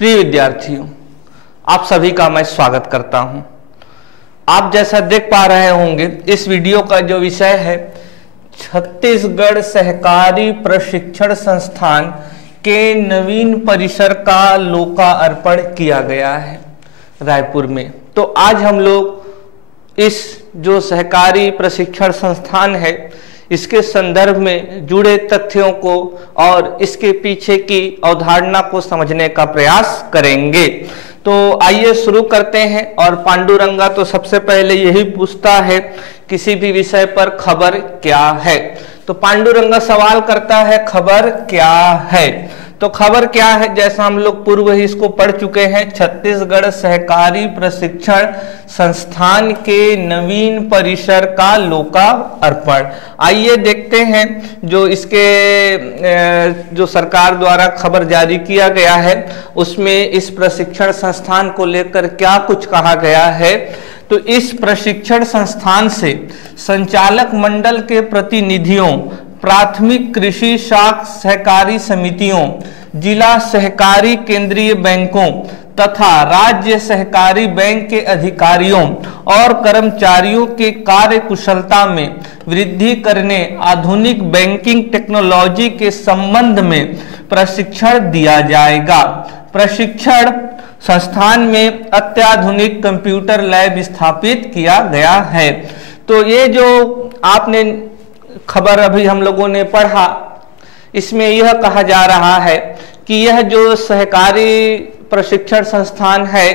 प्रिय विद्यार्थियों, आप सभी का मैं स्वागत करता हूं। आप जैसा देख पा रहे होंगे, इस वीडियो का जो विषय है छत्तीसगढ़ सहकारी प्रशिक्षण संस्थान के नवीन परिसर का लोकार्पण किया गया है रायपुर में। तो आज हम लोग इस जो सहकारी प्रशिक्षण संस्थान है इसके संदर्भ में जुड़े तथ्यों को और इसके पीछे की अवधारणा को समझने का प्रयास करेंगे। तो आइए शुरू करते हैं। और पांडुरंगा तो सबसे पहले यही पूछता है किसी भी विषय पर खबर क्या है। तो पांडुरंगा सवाल करता है खबर क्या है। तो खबर क्या है, जैसा हम लोग पूर्व ही इसको पढ़ चुके हैं, छत्तीसगढ़ सहकारी प्रशिक्षण संस्थान के नवीन परिसर का लोकार्पण। आइए देखते हैं जो इसके जो सरकार द्वारा खबर जारी किया गया है उसमें इस प्रशिक्षण संस्थान को लेकर क्या कुछ कहा गया है। तो इस प्रशिक्षण संस्थान से संचालक मंडल के प्रतिनिधियों, प्राथमिक कृषि शाख सहकारी समितियों, जिला सहकारी केंद्रीय बैंकों तथा राज्य सहकारी बैंक के अधिकारियों और कर्मचारियों के कार्य कुशलता में वृद्धि करने आधुनिक बैंकिंग टेक्नोलॉजी के संबंध में प्रशिक्षण दिया जाएगा। प्रशिक्षण संस्थान में अत्याधुनिक कंप्यूटर लैब स्थापित किया गया है। तो ये जो आपने खबर अभी हम लोगों ने पढ़ा, इसमें यह कहा जा रहा है कि यह जो सहकारी प्रशिक्षण संस्थान है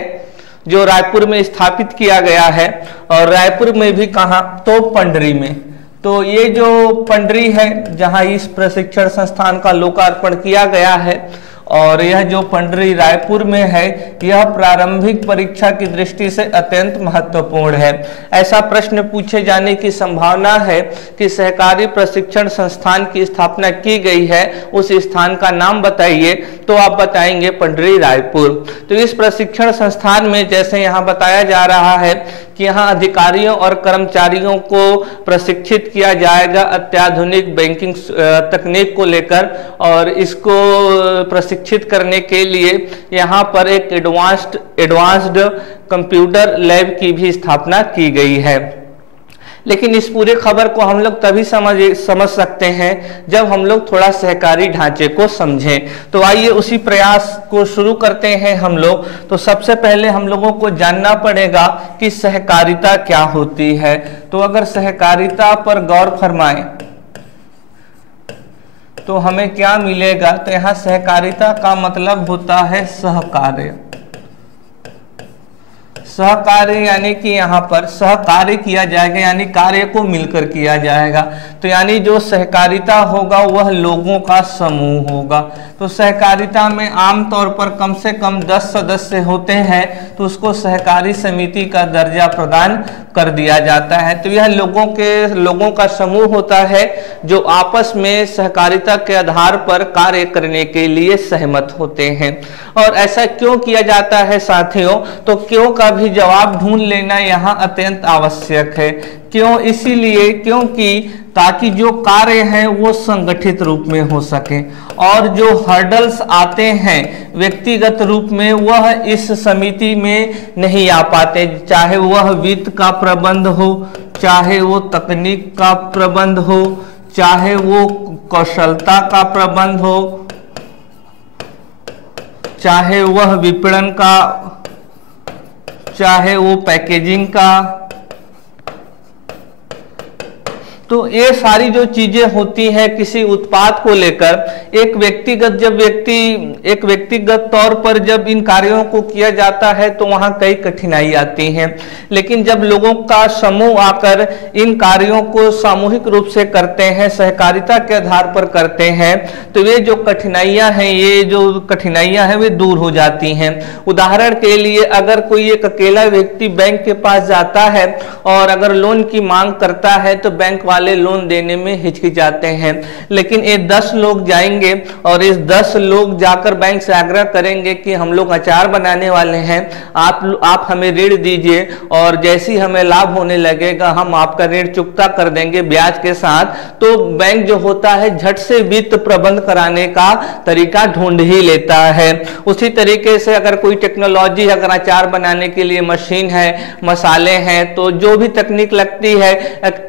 जो रायपुर में स्थापित किया गया है, और रायपुर में भी कहाँ, तो पंडरी में। तो ये जो पंडरी है जहाँ इस प्रशिक्षण संस्थान का लोकार्पण किया गया है, और यह जो पंडरी रायपुर में है यह प्रारंभिक परीक्षा की दृष्टि से अत्यंत महत्वपूर्ण है। ऐसा प्रश्न पूछे जाने की संभावना है कि सहकारी प्रशिक्षण संस्थान की स्थापना की गई है, उस स्थान का नाम बताइए, तो आप बताएंगे पंडरी रायपुर। तो इस प्रशिक्षण संस्थान में जैसे यहाँ बताया जा रहा है कि यहाँ अधिकारियों और कर्मचारियों को प्रशिक्षित किया जाएगा अत्याधुनिक बैंकिंग तकनीक को लेकर, और इसको प्रशिक्षित करने के लिए यहाँ पर एक एडवांस्ड कंप्यूटर लैब की भी स्थापना की गई है। लेकिन इस पूरे खबर को हम लोग तभी समझ सकते हैं जब हम लोग थोड़ा सहकारी ढांचे को समझें। तो आइए उसी प्रयास को शुरू करते हैं हम लोग। तो सबसे पहले हम लोगों को जानना पड़ेगा कि सहकारिता क्या होती है। तो अगर सहकारिता पर गौर फरमाएं तो हमें क्या मिलेगा। तो यहाँ सहकारिता का मतलब होता है सहकार्य। सहकार्य यानी कि यहाँ पर सहकार्य किया जाएगा, यानी कार्य को मिलकर किया जाएगा। तो यानी जो सहकारिता होगा वह लोगों का समूह होगा। तो सहकारिता में आमतौर पर कम से कम 10 सदस्य होते हैं, तो उसको सहकारी समिति का दर्जा प्रदान कर दिया जाता है। तो यह लोगों का समूह होता है जो आपस में सहकारिता के आधार पर कार्य करने के लिए सहमत होते हैं। और ऐसा क्यों किया जाता है साथियों, तो क्यों का भी जवाब ढूंढ लेना यहाँ अत्यंत आवश्यक है। क्यों? इसीलिए क्योंकि ताकि जो कार्य है वो संगठित रूप में हो सके, और जो हर्डल्स आते हैं व्यक्तिगत रूप में वह इस समिति में नहीं आ पाते, चाहे वह वित्त का प्रबंध हो, चाहे वो तकनीक का प्रबंध हो, चाहे वो कौशलता का प्रबंध हो, चाहे वह विपणन का, चाहे वो पैकेजिंग का। तो ये सारी जो चीजें होती हैं किसी उत्पाद को लेकर, एक व्यक्तिगत तौर पर जब इन कार्यों को किया जाता है तो वहां कई कठिनाई आती हैं। लेकिन जब लोगों का समूह आकर इन कार्यों को सामूहिक रूप से करते हैं, सहकारिता के आधार पर करते हैं, तो ये जो कठिनाइयां हैं वे दूर हो जाती हैं। उदाहरण के लिए अगर कोई एक अकेला व्यक्ति बैंक के पास जाता है और अगर लोन की मांग करता है तो बैंक वाले लोन देने में हिचकिचाते हैं। लेकिन ये 10 लोग जाएंगे और इस 10 लोग जाकर बैंक से आग्रह करेंगे कि हम लोग अचार बनाने वाले हैं, आप हमें ऋण दीजिए और जैसे ही हमें लाभ होने लगेगा हम आपका ऋण चुकता कर देंगे ब्याज के साथ। तो बैंक जो होता है झट से वित्त प्रबंध कराने का तरीका ढूंढ ही लेता है। उसी तरीके से अगर कोई टेक्नोलॉजी, अगर अचार बनाने के लिए मशीन है, मसाले हैं, तो जो भी तकनीक लगती है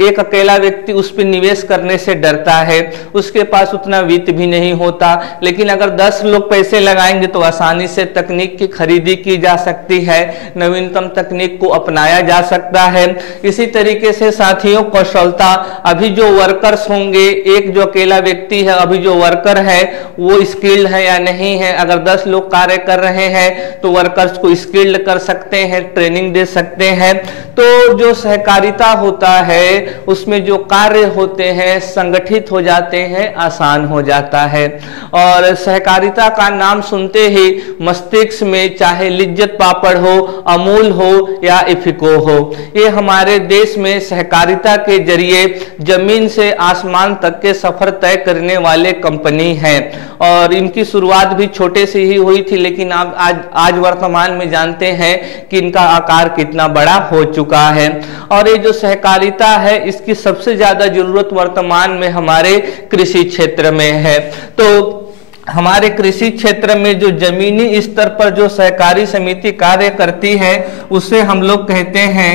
एक अकेला व्यक्ति उस पर निवेश करने से डरता है, उसके पास उतना वित्त भी नहीं होता। लेकिन अगर 10 लोग पैसे लगाएंगे तो आसानी से तकनीक की खरीदी की जा सकती है, नवीनतम तकनीक को अपनाया जा सकता है। इसी तरीके से साथियों कौशलता, अभी जो वर्कर्स होंगे, एक जो अकेला व्यक्ति है, अभी जो वर्कर है वो स्किल्ड है या नहीं है। अगर 10 लोग कार्य कर रहे हैं तो वर्कर्स को स्किल्ड कर सकते हैं, ट्रेनिंग दे सकते हैं। तो जो सहकारिता होता है उसमें जो कार्य होते हैं संगठित हो जाते हैं, आसान हो जाता है। और सहकारिता का नाम सुनते ही मस्तिष्क में चाहे लिज्जत पापड़ हो, अमूल हो या इफिको हो, ये हमारे देश में सहकारिता के जरिए जमीन से आसमान तक के सफर तय करने वाले कंपनी है। और इनकी शुरुआत भी छोटे से ही हुई थी, लेकिन आज वर्तमान में जानते हैं कि इनका आकार कितना बड़ा हो चुका है। और ये जो सहकारिता है इसकी सबसे ज्यादा जरूरत वर्तमान में हमारे कृषि क्षेत्र में है। तो हमारे कृषि क्षेत्र में जो जमीनी स्तर पर जो सहकारी समिति कार्य करती है उसे हम लोग कहते हैं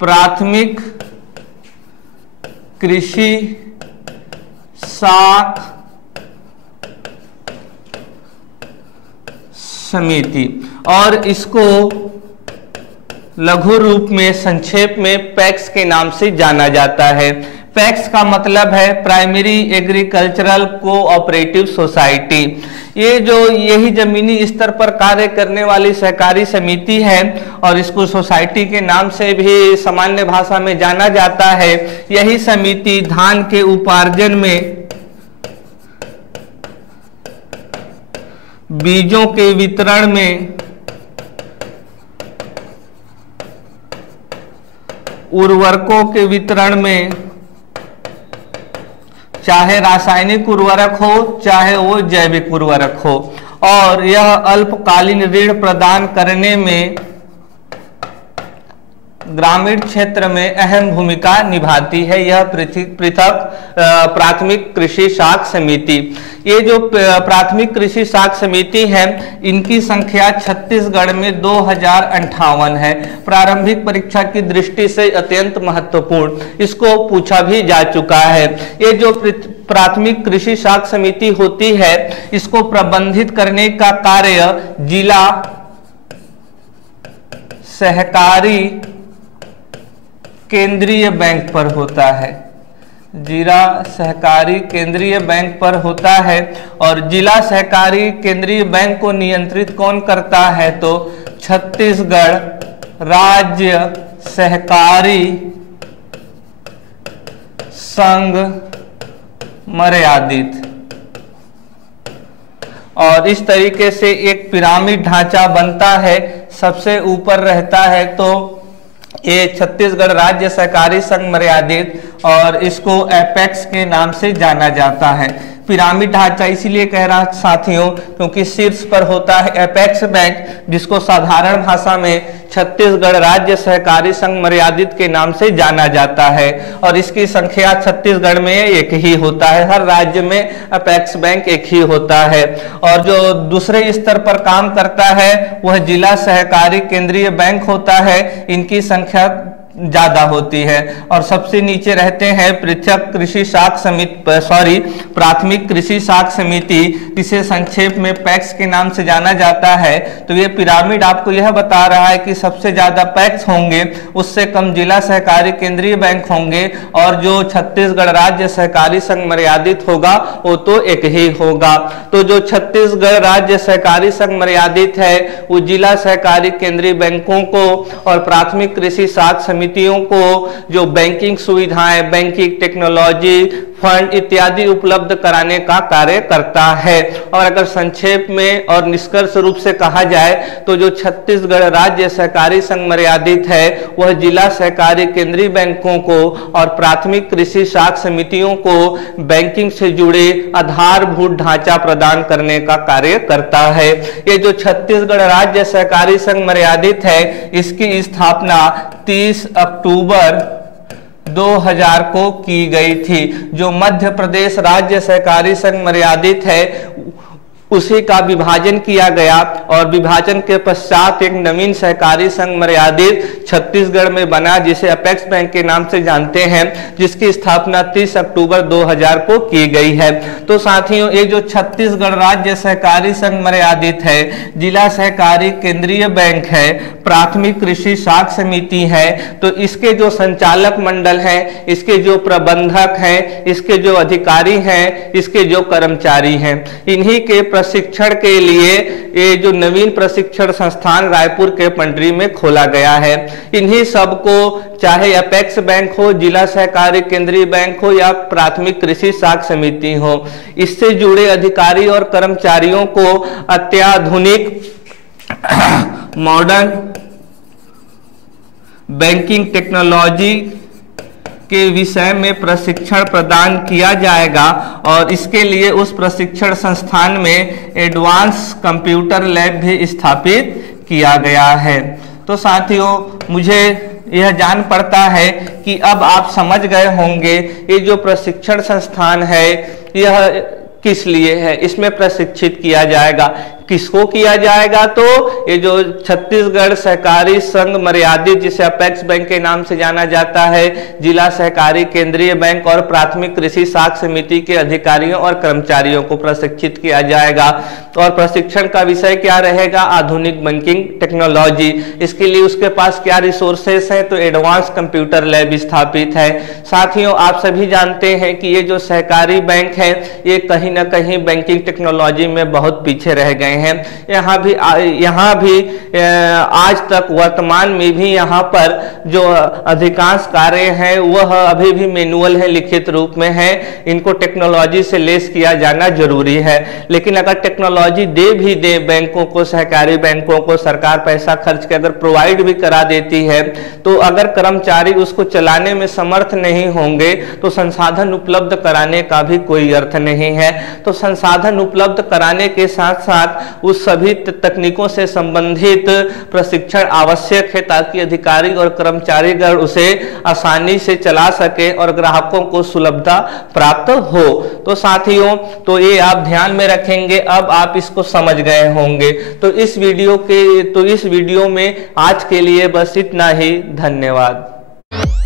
प्राथमिक कृषि साख समिति, और इसको लघु रूप में संक्षेप में पैक्स के नाम से जाना जाता है। पैक्स का मतलब है प्राइमरी एग्रीकल्चरल कोऑपरेटिव सोसाइटी। ये जो यही जमीनी स्तर पर कार्य करने वाली सहकारी समिति है और इसको सोसाइटी के नाम से भी सामान्य भाषा में जाना जाता है। यही समिति धान के उपार्जन में, बीजों के वितरण में, उर्वरकों के वितरण में, चाहे रासायनिक उर्वरक हो चाहे वो जैविक उर्वरक हो, और यह अल्पकालीन ऋण प्रदान करने में ग्रामीण क्षेत्र में अहम भूमिका निभाती है। यह पृथक प्राथमिक कृषि साख समिति। ये जो प्राथमिक कृषि साख समिति है इनकी संख्या छत्तीसगढ़ में 2058 है। प्रारंभिक परीक्षा की दृष्टि से अत्यंत महत्वपूर्ण, इसको पूछा भी जा चुका है। ये जो प्राथमिक कृषि साख समिति होती है इसको प्रबंधित करने का कार्य जिला सहकारी केंद्रीय बैंक पर होता है। जिला सहकारी केंद्रीय बैंक पर होता है। और जिला सहकारी केंद्रीय बैंक को नियंत्रित कौन करता है तो छत्तीसगढ़ राज्य सहकारी संघ मर्यादित। और इस तरीके से एक पिरामिड ढांचा बनता है। सबसे ऊपर रहता है तो ये छत्तीसगढ़ राज्य सहकारी संघ मर्यादित, और इसको एपेक्स के नाम से जाना जाता है। पिरामिड ढांचा इसीलिए कह रहा साथियों क्योंकि शीर्ष पर होता है एपेक्स बैंक, जिसको साधारण भाषा में छत्तीसगढ़ राज्य सहकारी संघ मर्यादित के नाम से जाना जाता है। और इसकी संख्या छत्तीसगढ़ में एक ही होता है, हर राज्य में एपेक्स बैंक एक ही होता है। और जो दूसरे स्तर पर काम करता है वह जिला सहकारी केंद्रीय बैंक होता है, इनकी संख्या ज्यादा होती है। और सबसे नीचे रहते हैं पृथक कृषि साख समिति, प्राथमिक कृषि साख समिति, इसे संक्षेप में पैक्स के नाम से जाना जाता है। तो ये पिरामिड आपको यह बता रहा है कि सबसे ज्यादा पैक्स होंगे, उससे कम जिला सहकारी केंद्रीय बैंक होंगे, और जो छत्तीसगढ़ राज्य सहकारी संघ मर्यादित होगा वो तो एक ही होगा। तो जो छत्तीसगढ़ राज्य सहकारी संघ मर्यादित है वो जिला सहकारी केंद्रीय बैंकों को और प्राथमिक कृषि साख समिति समितियों को जो बैंकिंग सुविधाएं, बैंकिंग टेक्नोलॉजी, फंड इत्यादि उपलब्ध कराने का कार्य करता है। और अगर संक्षेप में और निष्कर्ष रूप से कहा जाए तो जो छत्तीसगढ़ राज्य सहकारी संघ मर्यादित है वह जिला सहकारी केंद्रीय बैंकों को और प्राथमिक कृषि साख समितियों को बैंकिंग से जुड़े आधारभूत ढांचा प्रदान करने का कार्य करता है। ये जो छत्तीसगढ़ राज्य सहकारी संघ मर्यादित है इसकी स्थापना 30 अक्टूबर 2000 को की गई थी। जो मध्य प्रदेश राज्य सहकारी संघ मर्यादित है उसी का विभाजन किया गया और विभाजन के पश्चात एक नवीन सहकारी संघ मर्यादित छत्तीसगढ़ में बना जिसे अपेक्स बैंक के नाम से जानते हैं, जिसकी स्थापना 30 अक्टूबर 2000 को की गई है। तो साथियों, ये जो छत्तीसगढ़ राज्य सहकारी संघ मर्यादित है, जिला सहकारी केंद्रीय बैंक है, प्राथमिक कृषि साख समिति है, तो इसके जो संचालक मंडल हैं, इसके जो प्रबंधक हैं, इसके जो अधिकारी हैं, इसके जो कर्मचारी हैं, इन्हीं के प्रशिक्षण के लिए ये जो नवीन प्रशिक्षण संस्थान रायपुर के पंडरी में खोला गया है। इन्हीं सबको चाहे अपेक्स बैंक हो, जिला सहकारी केंद्रीय बैंक हो या प्राथमिक कृषि साख समिति हो, इससे जुड़े अधिकारी और कर्मचारियों को अत्याधुनिक मॉडर्न बैंकिंग टेक्नोलॉजी के विषय में प्रशिक्षण प्रदान किया जाएगा और इसके लिए उस प्रशिक्षण संस्थान में एडवांस कंप्यूटर लैब भी स्थापित किया गया है। तो साथियों, मुझे यह जान पड़ता है कि अब आप समझ गए होंगे ये जो प्रशिक्षण संस्थान है यह किस लिए है, इसमें प्रशिक्षित किया जाएगा। किसको किया जाएगा? तो ये जो छत्तीसगढ़ सहकारी संघ मर्यादित जिसे अपेक्स बैंक के नाम से जाना जाता है, जिला सहकारी केंद्रीय बैंक और प्राथमिक कृषि साख समिति के अधिकारियों और कर्मचारियों को प्रशिक्षित किया जाएगा। और प्रशिक्षण का विषय क्या रहेगा? आधुनिक बैंकिंग टेक्नोलॉजी। इसके लिए उसके पास क्या रिसोर्सेस है? तो एडवांस कंप्यूटर लैब स्थापित है। साथियों, आप सभी जानते हैं कि ये जो सहकारी बैंक है ये कहीं ना कहीं बैंकिंग टेक्नोलॉजी में बहुत पीछे रह गए हैं। यहाँ भी आज तक वर्तमान में भी यहाँ पर जो अधिकांश कार्य हैं वह अभी भी मैनुअल है, लिखित रूप में है। इनको टेक्नोलॉजी से लेस किया जाना जरूरी है। लेकिन अगर टेक्नोलॉजी दे बैंकों को, सहकारी बैंकों को, सरकार पैसा खर्च के अगर प्रोवाइड भी करा देती है, तो अगर कर्मचारी उसको चलाने में समर्थ नहीं होंगे तो संसाधन उपलब्ध कराने का भी कोई अर्थ नहीं है। तो संसाधन उपलब्ध कराने के साथ साथ उस सभी तकनीकों से संबंधित प्रशिक्षण आवश्यक है ताकि अधिकारी और कर्मचारीगण उसे आसानी से चला सके और ग्राहकों को सुलभता प्राप्त हो। तो साथियों, तो ये आप ध्यान में रखेंगे। अब आप इसको समझ गए होंगे। तो इस वीडियो में आज के लिए बस इतना ही। धन्यवाद।